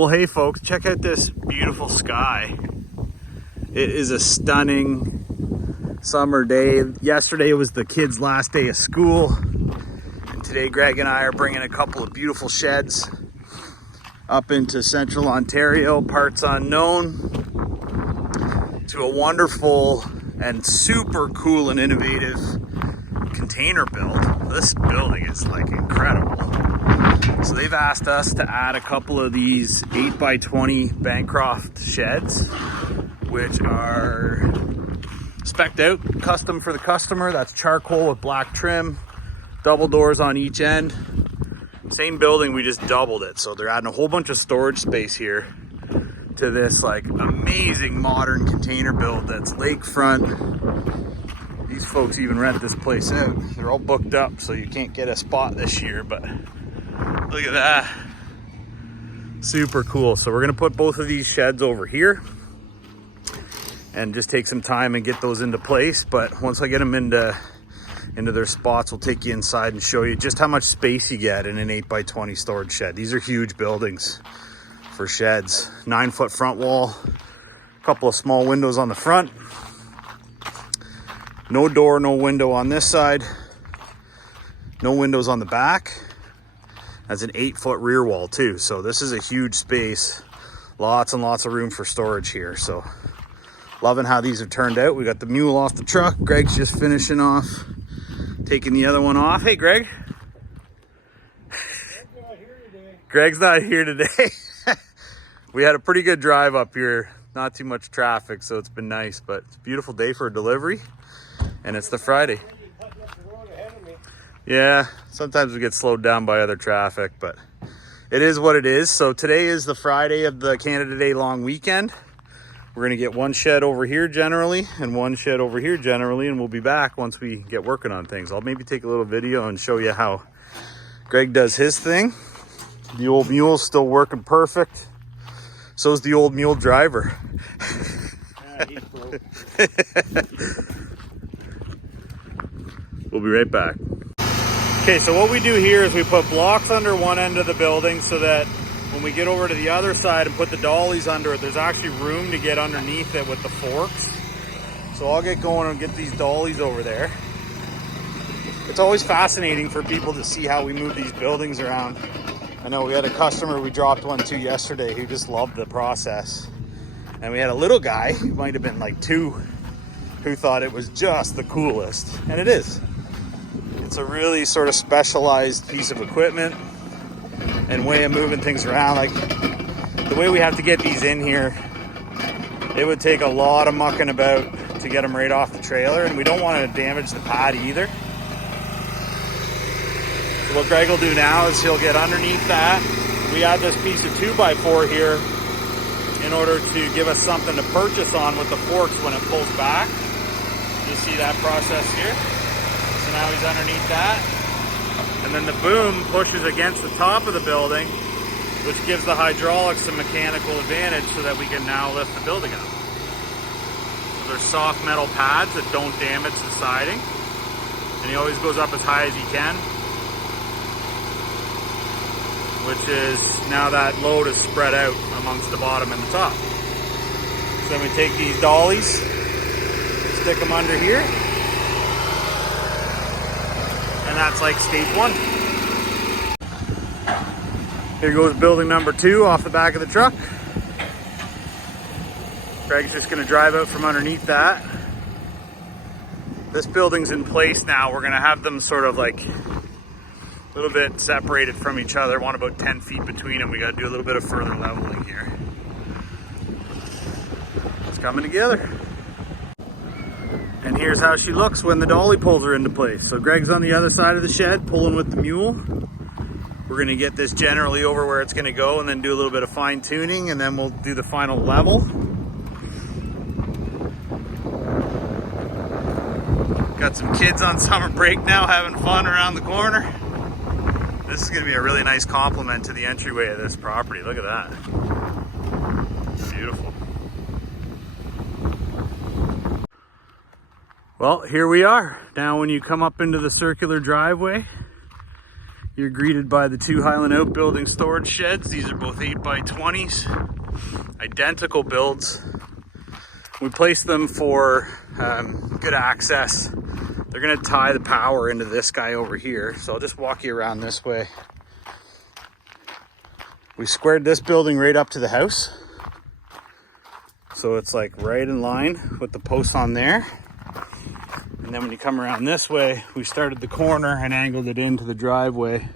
Well, hey folks, check out this beautiful sky. It is a stunning summer day. Yesterday was the kids' last day of school. And today Greg and I are bringing a couple of beautiful sheds up into central Ontario, parts unknown, to a wonderful and super cool and innovative container build. This building is like incredible. So they've asked us to add a couple of these 8x20 Bancroft sheds, which are spec'd out, custom for the customer. That's charcoal with black trim, double doors on each end. Same building, we just doubled it. So they're adding a whole bunch of storage space here to this like amazing modern container build that's lakefront. These folks even rent this place out. They're all booked up, so you can't get a spot this year, but look at that. Super cool. So we're gonna put both of these sheds over here and just take some time and get those into place. But once I get them into their spots, we'll take you inside and show you just how much space you get in an 8x20 storage shed. These are huge buildings for sheds. 9-foot front wall, a couple of small windows on the front. No door, no window on this side. No windows on the back. That's an 8-foot rear wall too. So this is a huge space. Lots and lots of room for storage here. So loving how these have turned out. We got the mule off the truck. Greg's just finishing off, taking the other one off. Hey, Greg. Greg's not here today. We had a pretty good drive up here. Not too much traffic, so it's been nice. But it's a beautiful day for a delivery. And it's the Friday. Yeah, sometimes we get slowed down by other traffic, but it is what it is. So today is the Friday of the Canada Day long weekend. We're gonna get one shed over here generally and one shed over here generally, and we'll be back once we get working on things. I'll maybe take a little video and show you how Greg does his thing. The old mule's still working perfect. So's the old mule driver. Yeah, he's broke. We'll be right back. Okay, so what we do here is we put blocks under one end of the building so that when we get over to the other side and put the dollies under it, there's actually room to get underneath it with the forks. So I'll get going and get these dollies over there. It's always fascinating for people to see how we move these buildings around. I know we had a customer we dropped one to yesterday who just loved the process. And we had a little guy, who might have been like 2, who thought it was just the coolest. And it is. It's a really sort of specialized piece of equipment and way of moving things around. Like the way we have to get these in here, it would take a lot of mucking about to get them right off the trailer, and we don't want to damage the pad either. So what Greg will do now is he'll get underneath that. We add this piece of 2x4 here in order to give us something to purchase on with the forks when it pulls back. You see that process here? So now he's underneath that. And then the boom pushes against the top of the building, which gives the hydraulics some mechanical advantage so that we can now lift the building up. So there's soft metal pads that don't damage the siding. And he always goes up as high as he can, which is now that load is spread out amongst the bottom and the top. So then we take these dollies, stick them under here, and that's like stage 1. Here goes building number 2 off the back of the truck. Greg's just gonna drive out from underneath that. This building's in place now. We're gonna have them sort of like a little bit separated from each other. Want about 10 feet between them. We gotta do a little bit of further leveling here. It's coming together. And here's how she looks when the dolly pulls her into place. So Greg's on the other side of the shed, pulling with the mule. We're gonna get this generally over where it's gonna go and then do a little bit of fine tuning, and then we'll do the final level. Got some kids on summer break now having fun around the corner. This is gonna be a really nice complement to the entryway of this property. Look at that. Beautiful. Well, here we are. Now when you come up into the circular driveway, you're greeted by the two Highland Outbuilding storage sheds. These are both 8x20s, identical builds. We placed them for good access. They're gonna tie the power into this guy over here. So I'll just walk you around this way. We squared this building right up to the house. So it's like right in line with the posts on there. And then when you come around this way, we started the corner and angled it into the driveway,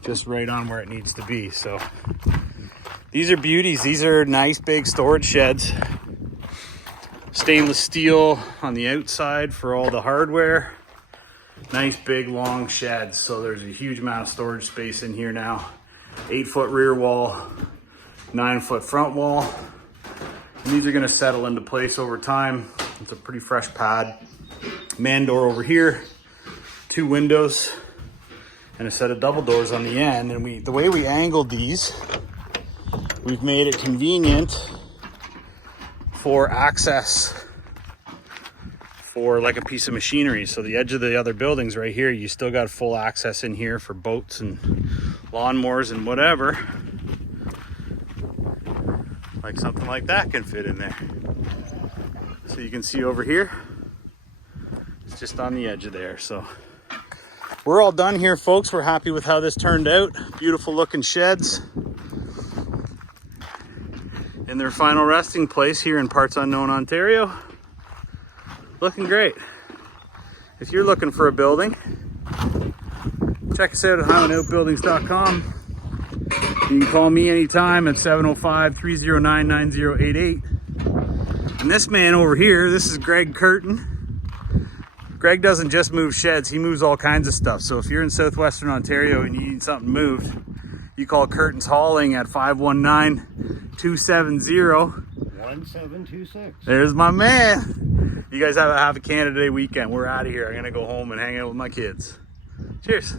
just right on where it needs to be. So these are beauties. These are nice big storage sheds. Stainless steel on the outside for all the hardware. Nice big long sheds. So there's a huge amount of storage space in here now. 8-foot rear wall, 9-foot front wall. And these are gonna settle into place over time. It's a pretty fresh pad. Man door over here, 2 windows, and a set of double doors on the end. And the way we angled these, we've made it convenient for access for like a piece of machinery. So the edge of the other buildings right here, you still got full access in here for boats and lawnmowers and whatever. Like something like that can fit in there. So you can see over here, it's just on the edge of there. So we're all done here, folks. We're happy with how this turned out. Beautiful looking sheds in their final resting place here in parts unknown Ontario. Looking great. If you're looking for a building, check us out at highlandoutbuildings.com. You can call me anytime at 705-309-9088. And this man over here, this is Greg Curtin. Greg doesn't just move sheds, he moves all kinds of stuff. So if you're in southwestern Ontario and you need something moved, you call Curtin's Hauling at 519-270-1726. There's my man. You guys have a Canada Day weekend. We're out of here. I'm gonna go home and hang out with my kids. Cheers.